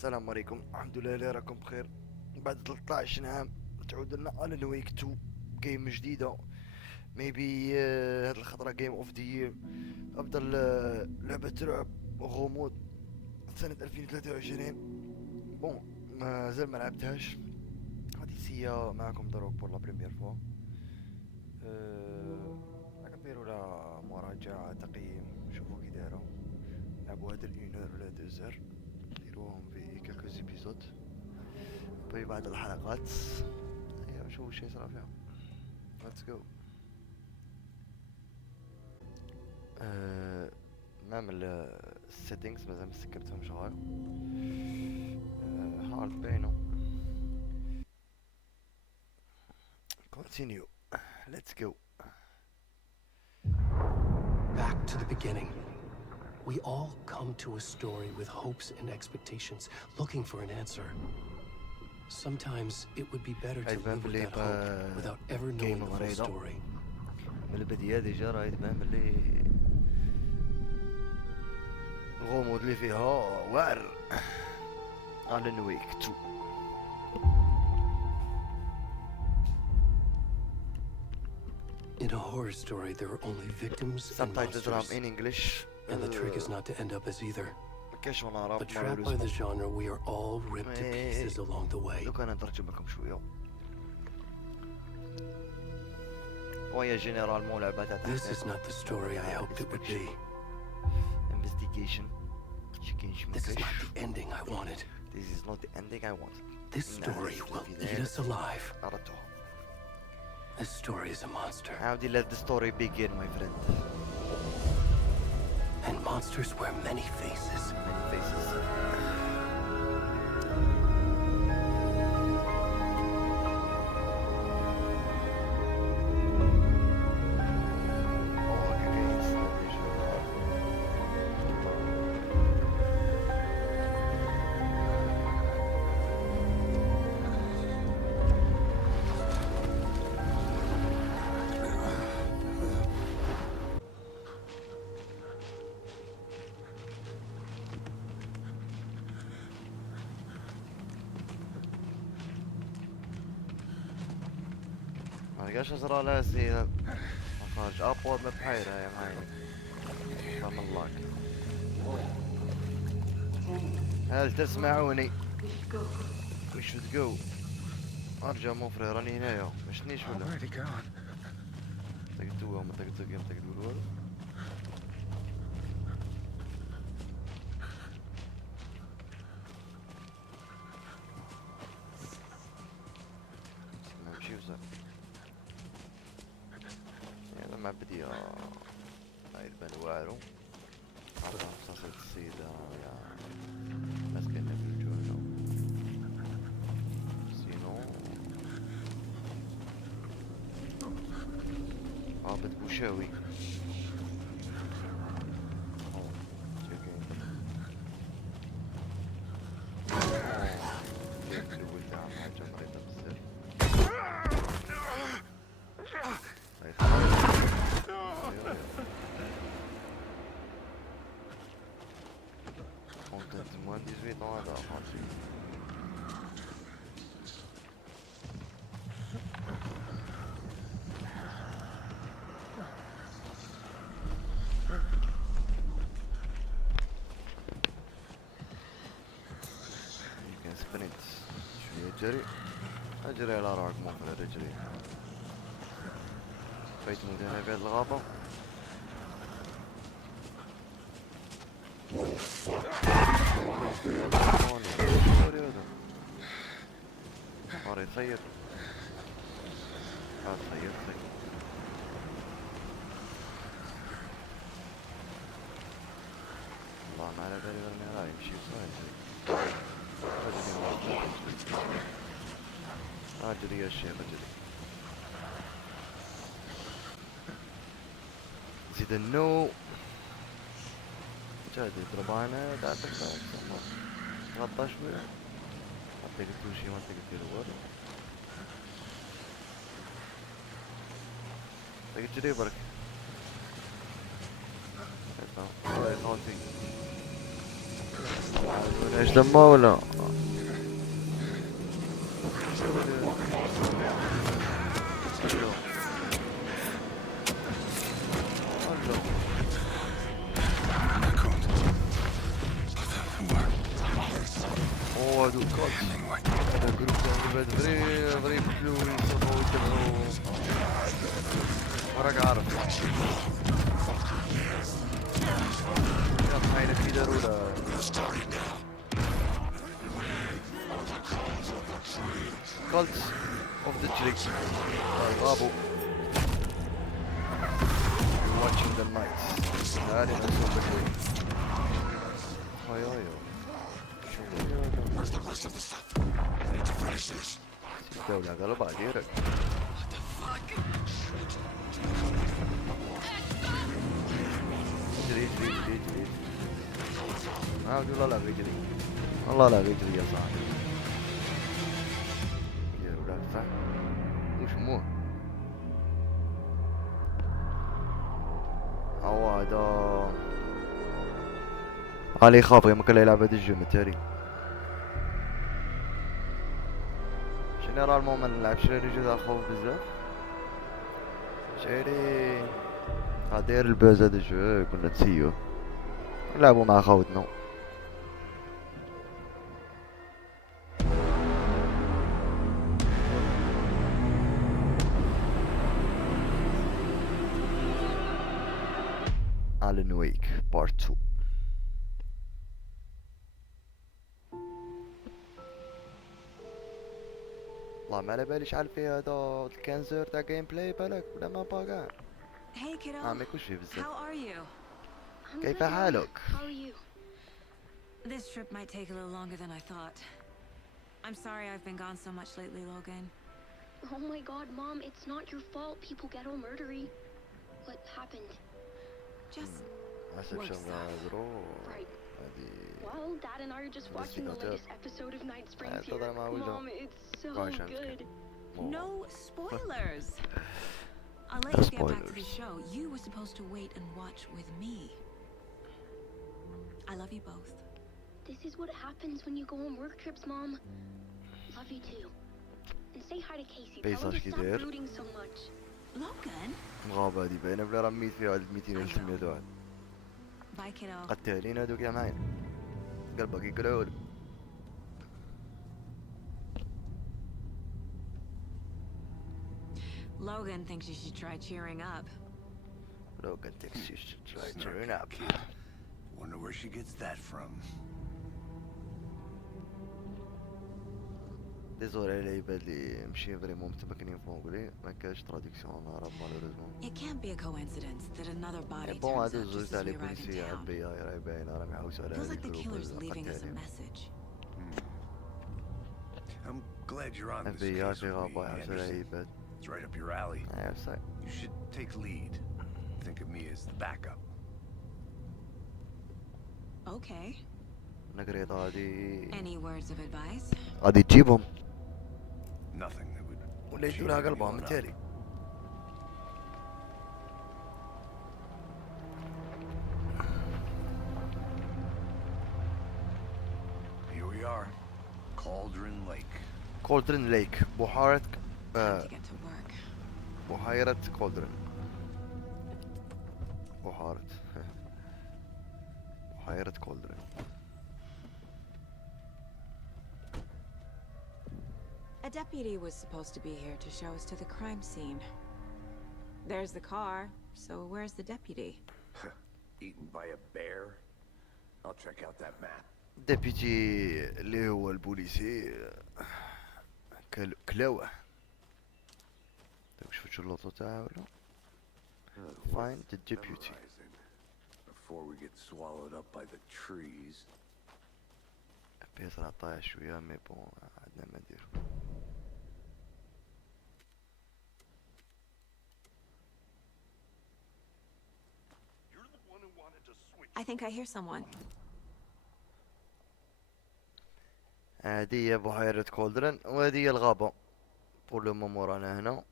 السلام عليكم. الحمد لله اللي راكم بخير. بعد 13 عام تعود لنا ألان ويك 2 جيم جديدة. ميبي هاد الخطرة جيم اوف ذا يير، افضل لعبة رعب وغموض سنة 2023. بون مازال ما لعبتهاش، هادي سيا معكم دروك بور لا بريمير فوا. راك نديرو لها مراجعة تقييم، نشوفو كي دايرة، نلعبو هاد الأونور ولا 2 نديروهم في كالكو زيبيزود في بعض الحلقات. ايوا نشوفو واش يصرا فيها. ليتس جو. نعمل السيتينغز مازال مسكرتهمش غاية. هارد باينو. كونتينيو. ليتس جو. Back to the beginning. We all come to a story with hopes and expectations, looking for an answer. Sometimes it would be better to live with that hope without ever knowing the full story. من البداية ديجا راه يتبان بلي الغموض اللي فيها واعر. ألان ويك 2. In a horror story, there are only victims and monsters. in English. And the trick is not to end up as either. كاش وانا عرب. But trapped by the genre, we are all ripped to pieces along the way. دوك انا نترجم لكم شويه. ويا جينيرالمون لعبه تاع This is not the story I hoped it would be. Investigation. This is not the ending I wanted. This is not the ending I wanted. This story will eat us alive. أردتها. This story is a monster. How did let the story begin, my friend? And monsters wear many faces. Many faces. ملقاش ازرع لا سي خارج ابورد بحيرة يا معلم. رحم الله. هل تسمعوني؟ We should go. ارجع موفري راني هنايا مشنيش ولا؟ تقدوها ما تقدوا والو. ما بدي يبان واعرو. عرض مسلسل السيدة يا مسكنة في الجولة. سينو عابد بوشاوي. moins 18 ans alors. يمكن سبرنت شوية أجري على راك مو في رجلي. بقيت مدينة في هاد الغابة. صار يطير. طير. والله ما على بالي برمي راه يمشي بصاير. اجري يا شيخ اجري. زيد النو. جادي ضربانة تعطيك غطا شوية. ما تقدر شي ما تقدر دير والو. تقدر تجري برك. خالتي ايش دمه ولا وهادو كولت هذا جروب تاع عباد فري يبدلو ويصرفو ويتبعو راك عارف يا صحينا كي دارو لا كولت اوف ذا جريك غابو watching the night هاني نشوف الليل هاي الدولة قالوا بعد يرك اجري اجري اجري اجري والله لا بيجري والله لا بيجري يا صاحبي يا ولاد صح وش مو هذا علي يخاف يما كان يلعب هاد الجيم التالي جينيرالمون ما نلعبش الجو تاع الخوف بزاف شيري غادير البوز هاد الجو كنا نسيوه نلعبو مع خوتنا Alan Wake Part 2 والله ما على بالي شحال فيه هذا الكانزر تاع جيم بلاي بالك ولا ما باقع Hey kiddo, ماكوش فيه بزاف how are you? كيف حالك؟ How are you? This trip might take a little longer than I thought. I'm sorry I've been gone so much lately, Logan. Oh my god, Mom, it's not your fault people get all murdery. What happened? Just حسب work شغل stuff. Right. هادي Well, Dad and I are just watching the latest episode of Night Springs here. طلع معه Mom, it's so good. No spoilers. I'll let No you get back to the spoilers. show. You were supposed to wait and watch with me. I love you both. This is what happens when you go on work trips, Mom. Love you too. And say hi to Casey. Tell her to stop كيداير؟ brooding so much. Logan? مغابة هادي باينة بلا راه ميت فيها واحد 200 ولا 300 واحد Bye kiddo. قتالين هادوك يا معين قلبك يقلعول Logan thinks you should try cheering up. لو كنت تكسيش تراي ترين اب Wonder where she gets that from. ديزولي على العباد اللي ماشي فريمون متمكنين فونغلي ما كاش تراديكسيون العرب مالوريزمون It can't be a coincidence that another body بون turns هادو up زوج just تاع as لي we arrive in بوليسية town. عبية راهي باينة راهم يحوسوا على Feels هاد like the الجروب killer's leaving us a القتالين message. I'm glad you're on this عبية case في with غابة me, يحوسوا على Anderson. العباد It's right up your alley. عارف You should take lead. Think of me as the backup. Okay. نقريط غادي Any words of advice? غادي تجيبهم Nothing that would ولا cheer يدولها قلبهم anyone up. التالي Here we are. Cauldron Lake. كولدرن ليك بحيرة Time to get to work. بحيرة كولدرن بحيرة بحيرة كولدرن A deputy was supposed to be here to show us to the crime scene. There's the car, so where's the deputy? Eaten by a bear? I'll check out that map. ديبيتي اللي هو البوليسي كلاوه شفتوا اللوطو تاعه ولا find the deputy Memorizing before we get swallowed up by the trees. بيصرى طايح شوية مي بون عندنا ما نديرو I think I hear someone. هذه هي بحيرة كولدرن وهذه هي الغابة بور لو مومون رانا هنا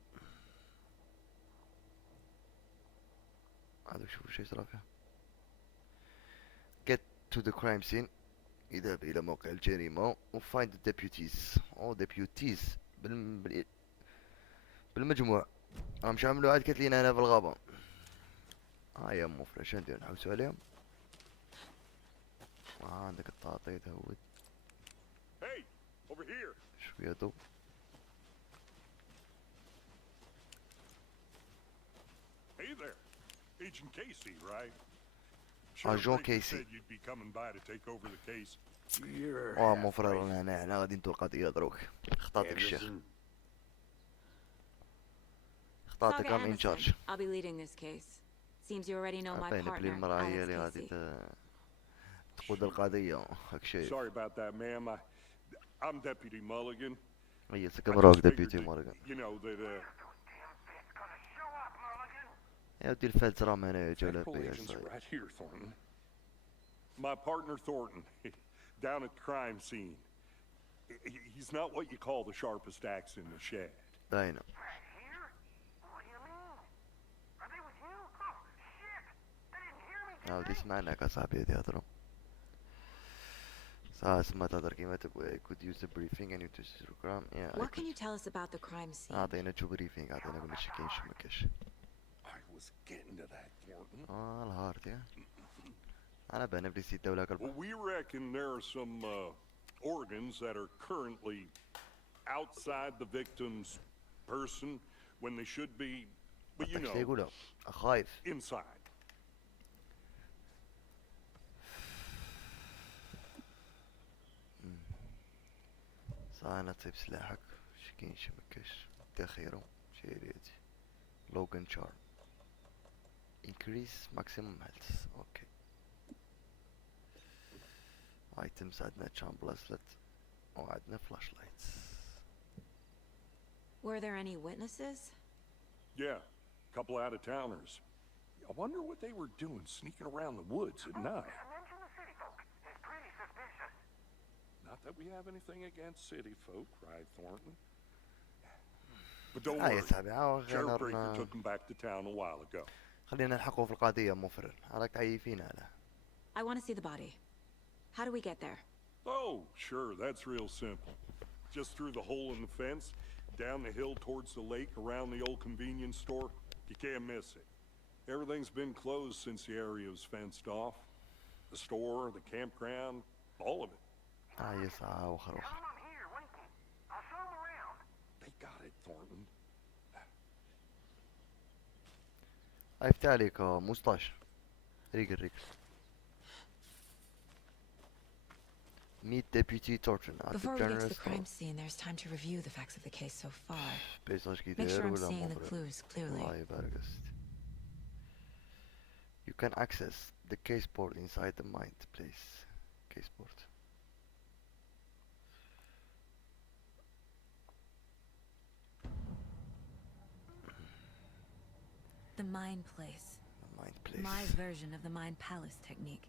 هذا شوفوا شي صرا فيها get to the crime scene اذهب الى موقع الجريمة و find the deputies او deputies بالمجموع راهم عملوا عاد كتلين هنا في الغابة هيا مو فلاش ندير نحوسو عليهم عندك التعطيط هود Hey, here. شوية ضوء. Hey there. Agent Casey, right? Agent Casey. said you'd be coming by to take over the case. مفرر هنا غادي ندو القضية دروك. خطاتك الشيخ. خطاتك Saga I'm in Emerson. charge. I'll be leading this case. Seems you already know my باين بلي partner, المرأة هي Alex اللي غادي Casey. تقود القضية. هاك شايف. Sorry about that, ma'am. I'm Deputy Mulligan. هي I سكمراك just ديبيوتي figured مورغان. that, you know, that يا ودي الفلت راه هنا جولة Federal بيا agents صاير. right here, Thornton. My partner Thornton, down at the crime scene. He's not what you call the sharpest axe in the shed. باينة. ودي سمعناك أصاحبي هادي هضرو. سمعت هضر كيما تبغي could use a briefing and you to see the crime. Yeah. What can you tell us about the crime scene? أعطينا شو briefing أعطينا كل شي كاين شو ما كاينش. I was getting to that, Thornton. الهارد يا. أنا بنا بليسي الدولة Well, قلب. we reckon there are some organs that are currently outside the victim's person when they should be, but you شو know, يقولوا؟ خايف. inside. أنا تسيب سلاحك. شي كاين شي ما كاينش. تأخيرو. شي ريتي. لوغان شارم. increase maximum health. اوكي. items عندنا تشام بلاسلت وعندنا فلاش لايتس. Were there any witnesses? Yeah, a couple out-of-towners. I wonder what they were doing sneaking around the woods at night. Not that we have anything against city folk, right, Thornton? But don't يا worry, صاحبي Sheriff Breaker took them back to town a while ago. خلينا نلحقوا في القضية مفرر. راك تعيفين على. I want to see the body. How do we get there? Oh, sure, that's real simple. Just through the hole in the fence, down the hill towards the lake, around the old convenience store. You can't miss it. Everything's been closed since the area was fenced off. The store, the campground, all of it. يس وخر وخر. They got it, Thornton. عرفت عليك 15. ريقل. Meet Deputy Thornton at the Before we get to general the store. crime scene, there's time to review the facts of the case so far. بيساج كي Make sure داير I'm ولا seeing the مفرر. clues clearly. الله يبارك فيك. You can access the case board inside the mind place. Case board. The mind place. The mind place. My version of the mind palace technique.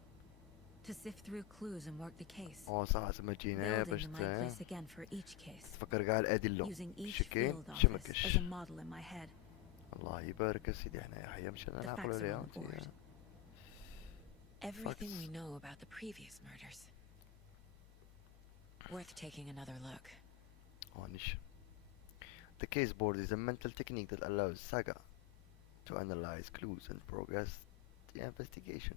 To sift through clues and work the case. صح زعما جينا باش Building the mind place again for each case. تفكر كاع الأدلة. Using each شكين field office شمكش. as a model in my head. الله يبارك يا سيدي حنا حيا مشينا The نعقلوا facts are عليها. on the board. Everything we know about the previous murders. Worth taking another look. Vanish. The case board is a mental technique that allows Saga to analyze clues and progress the investigation.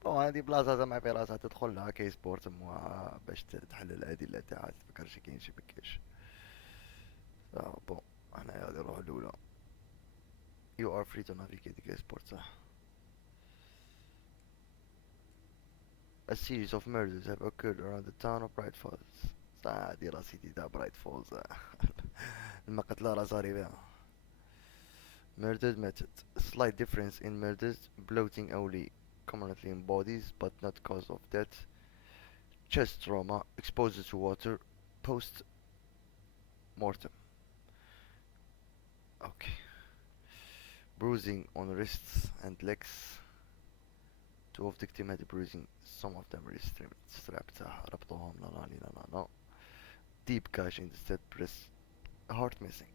طبعا هذه بلاصة زعما في راسها تدخل لها كيس بورد تسموها باش تحلل الأدلة تاعها تفكر شي كاين شي مكاينش. بون هنايا غادي نروحو الأولى. You are free to navigate the case board صح. A series of murders have occurred around the town of Bright Falls. صح هادي راه سيدي تاع برايت فولز. المقتلة راه صاري بها. Murdered method. Slight difference in murders. Bloating only commonly in bodies but not cause of death. Chest trauma. Exposure to water. Post mortem. Okay. Bruising on wrists and legs. Two of the victim had bruising. Some of them wrist strapped. ربطوهم لا. Deep gash in the step breast. Heart missing.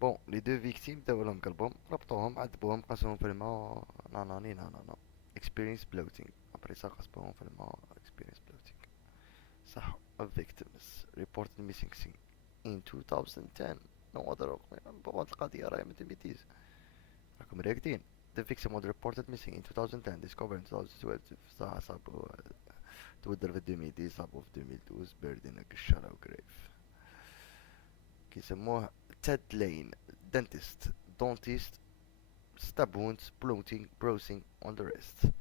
بون لي دو فيكتيم داو لهم قلبهم ربطوهم عذبوهم قاسوهم في الماء نا experience bloating ابري سا قاسوهم في الماء experience bloating صح. of victims reported missing in 2010 no other بابا القضية راهي من تبيتيز راكم راقدين. The victim was reported missing in 2010 discovered in 2012 صح صابو تودر في 2010 صابو في 2012 بيردينك الشارع وكريف. كيسموه تيد لين دنتست دونتيست ستاب وونز بلوتينج بروسينج اون ذا ريست.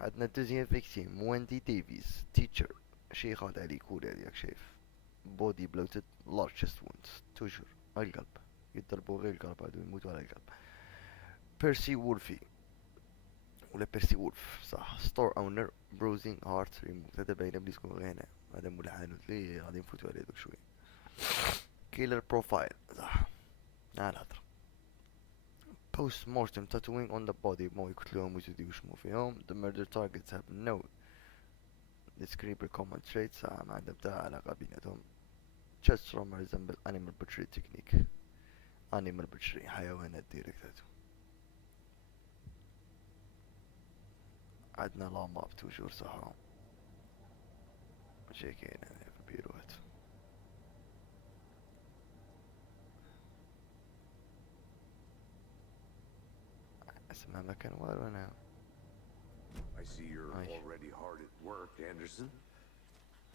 عندنا دوزيام فيكتيم ويندي ديفيز تيتشر شيخة عليك كوري هذيك شايف بودي بلوتد لارج تشست وونز توجور القلب يضربوا غير القلب هادو يموتوا على القلب. بيرسي وولفي ولا بيرسي وولف صح ستور اونر بروزينج هارت ريموف. هذا باينه بلي تكون غير هنا هذا مول الحانوت لي غادي نفوتو عليه دوك شويه. كيلر بروفايل صح على الهضره. post mortem tattooing on the body مو يقتلوهم ويزيدو يشمو فيهم. the murder targets have no discredible common traits ما عندهم تا علاقه بيناتهم. chest trauma resemble animal butchery technique animal butchery حيوانات ديريكت هادو. عندنا لا ماب توجور صح شي كاين هنا في البيروات. اسمها ما كان والو انا. I see you're Aye. already hard at work, Anderson.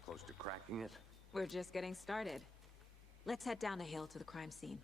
Close to cracking it? We're just getting started. Let's head down a hill to the crime scene.